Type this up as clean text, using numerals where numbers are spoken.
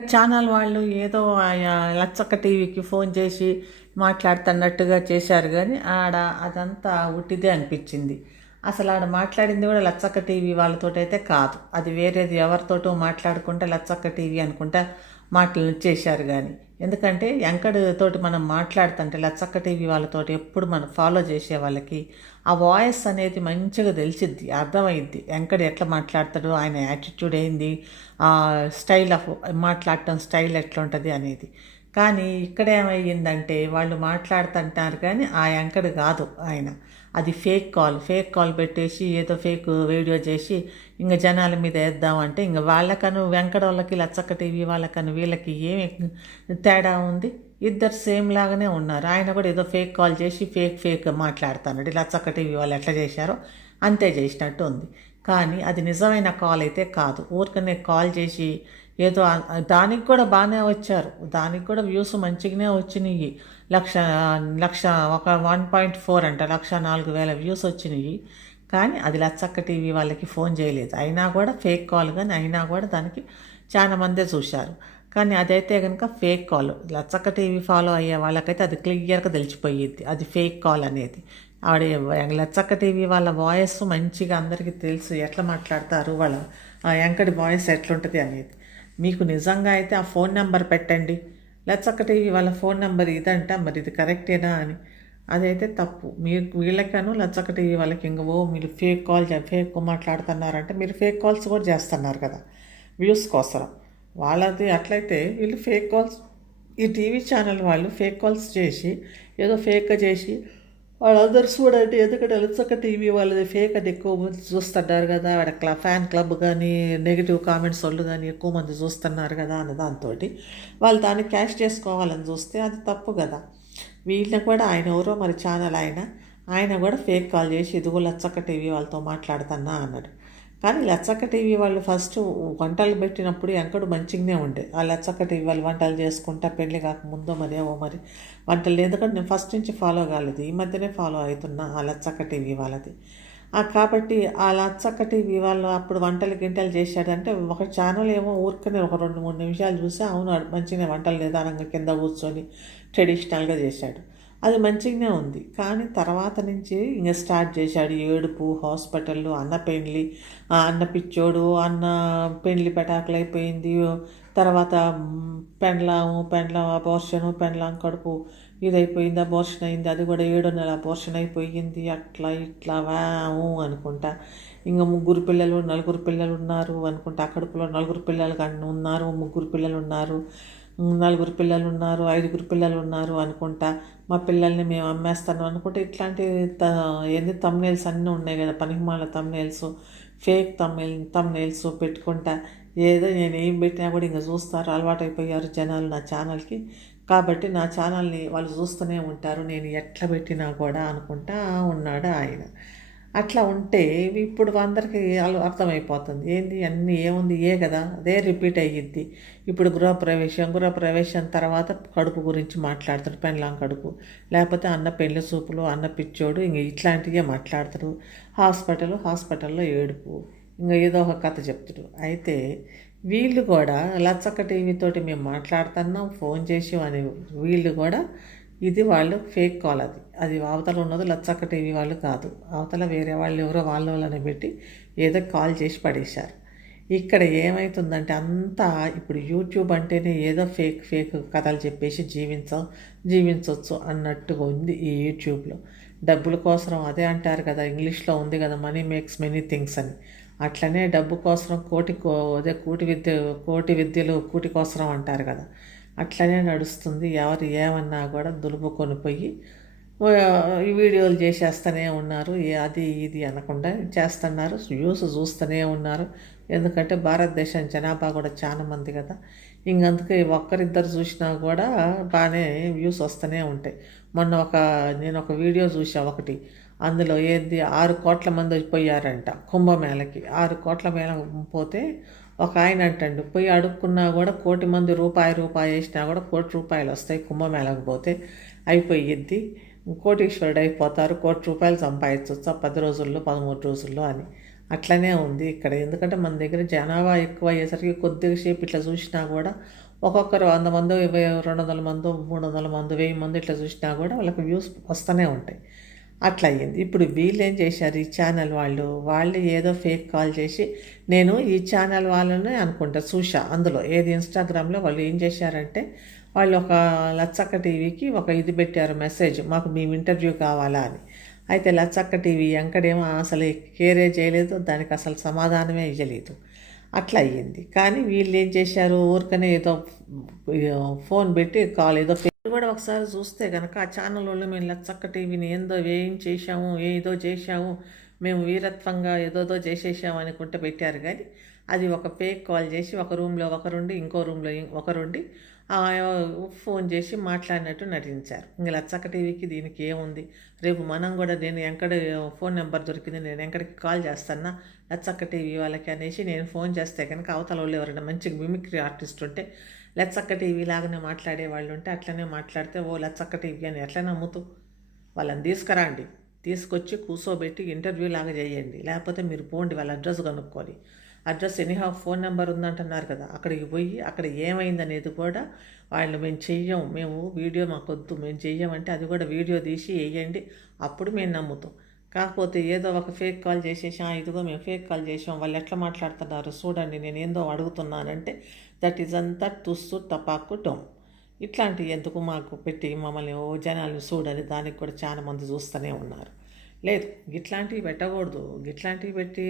Channel వాళ్ళు ఏదో లచ్చక్క టీవీకి ఫోన్ చేసి మాట్లాడుతున్నట్టుగా చేశారు కానీ అదంతా ఉట్టిదే అనిపించింది. అసలు మాట్లాడింది కూడా లచ్చక్క టీవీ వాళ్ళతోటైతే కాదు, అది వేరేది ఎవరితోటో మాట్లాడుకుంటే లచ్చక్క టీవీ అనుకుంటా మాటలు చేశారు. కానీ ఎందుకంటే ఎంకడితోటి మనం మాట్లాడుతుంటే లచ్చక్క టీవీ వాళ్ళతోటి ఎప్పుడు మనం ఫాలో చేసే వాళ్ళకి ఆ వాయిస్ అనేది మంచిగా తెలిసిద్ది, అర్థమైద్ది. ఎంకడు ఎట్లా మాట్లాడతాడు, ఆయన యాటిట్యూడ్ ఏంది, స్టైల్ ఆఫ్ మాట్లాడటం స్టైల్ ఎట్లా ఉంటుంది అనేది. కానీ ఇక్కడ ఏమయ్యిందంటే వాళ్ళు మాట్లాడుతుంటారు కానీ ఆ యాంకర్ కాదు ఆయన, అది ఫేక్ కాల్ పెట్టేసి ఏదో ఫేక్ వీడియో చేసి ఇంకా జనాల మీద వేద్దామంటే ఇంకా వాళ్ళకను వెంకటోళ్ళకి లచ్చక్క టీవీ వాళ్ళకను వీళ్ళకి ఏమి తేడా ఉంది? ఇద్దరు సేమ్ లాగానే ఉన్నారు. ఆయన కూడా ఏదో ఫేక్ కాల్ చేసి ఫేక్ మాట్లాడుతున్నాడు. లచ్చక్క టీవీ వాళ్ళు ఎట్లా చేశారో అంతే చేసినట్టు ఉంది. కానీ అది నిజమైన కాల్ అయితే కాదు. ఊరికనే కాల్ చేసి ఏదో దానికి కూడా బాగానే వచ్చారు, దానికి కూడా వ్యూస్ మంచిగానే వచ్చినాయి. లక్ష లక్ష ఒక 1.4 అంట, 1,04,000 వ్యూస్ వచ్చినాయి. కానీ అది లచ్చక్క టీవీ వాళ్ళకి ఫోన్ చేయలేదు, అయినా కూడా ఫేక్ కాల్. కానీ అయినా కూడా దానికి చాలా మందే చూశారు. కానీ అదైతే కనుక ఫేక్ కాల్. లచ్చక్క టీవీ ఫాలో అయ్యే వాళ్ళకైతే అది క్లియర్గా తెలిసిపోయిద్ది అది ఫేక్ కాల్ అనేది. లచ్చక్క టీవీ వాళ్ళ వాయిస్ మంచిగా అందరికీ తెలుసు, ఎట్లా మాట్లాడతారు వాళ్ళ యాంకడి వాయిస్ ఎట్లుంటుంది అనేది. మీకు నిజంగా అయితే ఆ ఫోన్ నెంబర్ పెట్టండి, లచ్చక్క టీవీ వాళ్ళ ఫోన్ నెంబర్ ఇదంట, మరి ఇది కరెక్టేనా అని. అదైతే తప్పు. మీరు వీళ్ళకను లచ్చక్క టీవీ వాళ్ళకి మీరు ఫేక్ మాట్లాడుతున్నారంటే మీరు ఫేక్ కాల్స్ కూడా చేస్తున్నారు కదా వ్యూస్ కోసం. వాళ్ళది అట్లయితే వీళ్ళు ఫేక్ కాల్స్, ఈ టీవీ ఛానల్ వాళ్ళు ఫేక్ కాల్స్ చేసి ఏదో ఫేక్గా చేసి వాళ్ళందరూ చూడండి. ఎందుకంటే లచ్చక్క టీవీ వాళ్ళది ఫేక్ అని ఎక్కువ మంది చూస్తున్నారు కదా, ఆడ ఫ్యాన్ క్లబ్ కానీ నెగిటివ్ కామెంట్స్ వాళ్ళు కానీ ఎక్కువ మంది చూస్తున్నారు కదా అన్న దాంతో వాళ్ళు దాన్ని క్యాష్ చేసుకోవాలని చూస్తే అది తప్పు కదా. వీళ్ళని కూడా ఆయన ఎవరో మరి ఛానల్ ఆయన కూడా ఫేక్ కాల్ చేసి ఇదిగో లచ్చక్క టీవీ వాళ్ళతో మాట్లాడుతున్నా అన్నాడు. కానీ లచ్చక్క టీవీ వాళ్ళు ఫస్ట్ వంటలు పెట్టినప్పుడు ఎంకడు మంచిగానే ఉండే. ఆ లచ్చక్క టీవీ వాళ్ళు వంటలు చేసుకుంటా పెళ్ళి కాకముందో మరి వంటలు, ఎందుకంటే నేను ఫస్ట్ నుంచి ఫాలో కాలేదు, ఈ మధ్యనే ఫాలో అవుతున్నా ఆ లచ్చక్క టీవీ వాళ్ళది. కాబట్టి ఆ లచ్చక్క టీవీ వాళ్ళు అప్పుడు గింటలు చేశాడంటే ఒక ఛానల్ ఏమో ఊరికనే ఒక 2-3 నిమిషాలు చూసి అవును మంచిగానే వంటలు నిదానంగా కింద కూర్చొని ట్రెడిషనల్గా చేశాడు, అది మంచిగానే ఉంది. కానీ తర్వాత నుంచి ఇంకా స్టార్ట్ చేశాడు ఏడుపు, హాస్పిటళ్ళు, అన్న పెండ్లి, అన్న పిచ్చోడు, అన్న పెండ్లి పెటాకులు అయిపోయింది, తర్వాత పెండ్లం అబోర్షను, పెండ్లం కడుపు ఇదైపోయింది, అబోర్షన్ అయింది, అది కూడా 7 నెలల అబోర్షన్ అయిపోయింది, అట్లా ఇట్లా వాము అనుకుంటా. ఇంకా 3 పిల్లలు 4 పిల్లలు ఉన్నారు అనుకుంటా, ఆ కడుపులో 4 పిల్లలు ఉన్నారు, 3 పిల్లలు ఉన్నారు, 4 పిల్లలు ఉన్నారు, 5 పిల్లలు ఉన్నారు అనుకుంటా. మా పిల్లల్ని మేము అమ్మేస్తాను అనుకుంటే ఇట్లాంటి ఏంది తమ్నేల్స్ అన్నీ ఉన్నాయి కదా, పనికిమాల తమ్నేల్స్, ఫేక్ తమ్నేల్స్ పెట్టుకుంటా. ఏదో నేను ఏం పెట్టినా కూడా ఇంకా చూస్తారు, అలవాటైపోయారు జనాలు నా ఛానల్కి. కాబట్టి నా ఛానల్ని వాళ్ళు చూస్తూనే ఉంటారు, నేను ఎట్లా పెట్టినా కూడా అనుకుంటా ఉన్నాడు ఆయన. అట్లా ఉంటే ఇప్పుడు అందరికీ అర్థమైపోతుంది ఏంది అన్నీ ఏముంది కదా, అదే రిపీట్ అయ్యిద్ది. ఇప్పుడు గృహప్రవేశం తర్వాత కడుపు గురించి మాట్లాడతాడు, పెళ్ళాం కడుపు, లేకపోతే అన్న పెళ్లి సూపులు, అన్న పిచ్చోడు, ఇంక ఇట్లాంటివే మాట్లాడతారు. హాస్పిటల్లో ఏడుపు, ఇంకా ఏదో ఒక కథ చెప్తాడు. అయితే వీళ్ళు కూడా లచ్చక్క టీవీతోటి మేము మాట్లాడుతున్నాం ఫోన్ చేసి అని వీళ్ళు కూడా ఇది వాళ్ళు ఫేక్ కాల్, అది అవతల ఉన్నది లచ్చక్క టీవీ వాళ్ళు కాదు, అవతల వేరే వాళ్ళు ఎవరో వాళ్ళని పెట్టి ఏదో కాల్ చేసి పడేశారు. ఇక్కడ ఏమవుతుందంటే అంతా ఇప్పుడు యూట్యూబ్ అంటేనే ఏదో ఫేక్ కథలు చెప్పేసి జీవించవచ్చు అన్నట్టుగా ఉంది ఈ యూట్యూబ్లో. డబ్బుల కోసం అదే అంటారు కదా, ఇంగ్లీష్లో ఉంది కదా, మనీ మేక్స్ మెనీ థింగ్స్ అని. అట్లనే డబ్బు కోసం కోటి విద్యలు కూటి కోసం అంటారు కదా, అట్లనే నడుస్తుంది. ఎవరు ఏమన్నా కూడా దులుపుకొని పోయి ఈ వీడియోలు చేసేస్తూనే ఉన్నారు, అది ఇది అనకుండా చేస్తున్నారు, వ్యూస్ చూస్తూనే ఉన్నారు. ఎందుకంటే భారతదేశం జనాభా కూడా చాలా మంది కదా, ఇంకందుకే ఒక్కరిద్దరు చూసినా కూడా బాగానే వ్యూస్ వస్తూనే ఉంటాయి. మొన్న నేను ఒక వీడియో చూసా ఒకటి, అందులో 6 కోట్ల మంది పోయారంట కుంభమేళకి. 6 కోట్ల మేళ పోతే ఒక ఆయన అంటండు పోయి అడుక్కున్నా కూడా 1 కోటి మంది రూపాయి వేసినా కూడా 1 కోటి రూపాయలు వస్తాయి, కుంభమేళకు పోతే అయిపోయిద్ది, కోటీశ్వరుడు అయిపోతారు, 1 కోటి రూపాయలు సంపాదించవచ్చు 10 రోజుల్లో 13 రోజుల్లో అని. అట్లనే ఉంది ఇక్కడ. ఎందుకంటే మన దగ్గర జనాభా ఎక్కువ అయ్యేసరికి కొద్దిగా సేపు ఇట్లా చూసినా కూడా ఒక్కొక్కరు 100 మందో, 200 మందో, 300 మందో, 1000 మంది ఇట్లా చూసినా కూడా వాళ్ళకి వ్యూస్ వస్తూనే ఉంటాయి. అట్లా అయ్యింది. ఇప్పుడు వీళ్ళు ఏం చేశారు, ఈ ఛానల్ వాళ్ళు ఏదో ఫేక్ కాల్ చేసి, నేను ఈ ఛానల్ వాళ్ళని అనుకుంటా చూసా అందులో ఏది ఇన్స్టాగ్రామ్లో వాళ్ళు ఏం చేశారంటే, వాళ్ళు ఒక లచ్చక్క టీవీకి ఒక ఇది పెట్టారు మెసేజ్, మాకు మీ ఇంటర్వ్యూ కావాలా అని. అయితే లచ్చక్క టీవీ ఎంకడేమో అసలు కేరే చేయలేదు, దానికి అసలు సమాధానమే ఇవ్వలేదు. అట్లా అయ్యింది. కానీ వీళ్ళు ఏం చేశారు, ఊరికనే ఏదో ఫోన్ పెట్టి కాల్ ఏదో కూడా ఒకసారి చూస్తే కనుక ఆ ఛానల్ వాళ్ళు మేము లచ్చక్క టీవీని ఏందో ఏం చేశాము, ఏదో చేశాము, మేము వీరత్వంగా ఏదోదో చేసేసాము అనుకుంటే పెట్టారు. కానీ అది ఒక ఫేక్ కాల్ చేసి ఒక రూమ్లో ఒకరుండి ఇంకో రూమ్లో ఒకరుండి ఫోన్ చేసి మాట్లాడినట్టు నటించారు. ఇంక లచ్చక్క టీవీకి దీనికి ఏముంది, రేపు మనం కూడా నేను ఎక్కడ ఫోన్ నెంబర్ దొరికింది, నేను ఎక్కడికి కాల్ చేస్తానా లచ్చక్క టీవీ వాళ్ళకి అనేసి నేను ఫోన్ చేస్తే కనుక అవతల వాళ్ళు ఎవరైనా మంచి మిమిక్రీ ఆర్టిస్ట్ ఉంటే, లచ్చక్క టీవీ లాగానే మాట్లాడే వాళ్ళు ఉంటే అట్లనే మాట్లాడితే ఓ లచ్చక్క టీవీ అని ఎట్లా నమ్ముతూ వాళ్ళని తీసుకురండి, తీసుకొచ్చి కూర్చోబెట్టి ఇంటర్వ్యూ లాగా చేయండి. లేకపోతే మీరు పోండి, వాళ్ళ అడ్రస్ కనుక్కొని, అడ్రస్ ఎనీహా ఫోన్ నెంబర్ ఉందంటున్నారు కదా, అక్కడికి పోయి అక్కడ ఏమైందనేది కూడా వాళ్ళు మేము చెయ్యం, మేము వీడియో మాకొద్దు, మేము చెయ్యమంటే అది కూడా వీడియో తీసి వేయండి, అప్పుడు మేము నమ్ముతాం. కాకపోతే ఏదో ఒక ఫేక్ కాల్ చేసేసాం, ఇదిగో మేము ఫేక్ కాల్ చేసాం, వాళ్ళు ఎట్లా మాట్లాడుతున్నారు చూడండి, నేను ఏందో అడుగుతున్నానంటే దట్ ఈజ్ అంతా తుస్సు టపాకు డొమ్. ఇట్లాంటివి ఎందుకు మాకు పెట్టి మమ్మల్ని ఓ జనాలు చూడని దానికి కూడా చాలా మంది చూస్తూనే ఉన్నారు. లేదు, ఇట్లాంటివి పెట్టకూడదు, ఇట్లాంటివి పెట్టి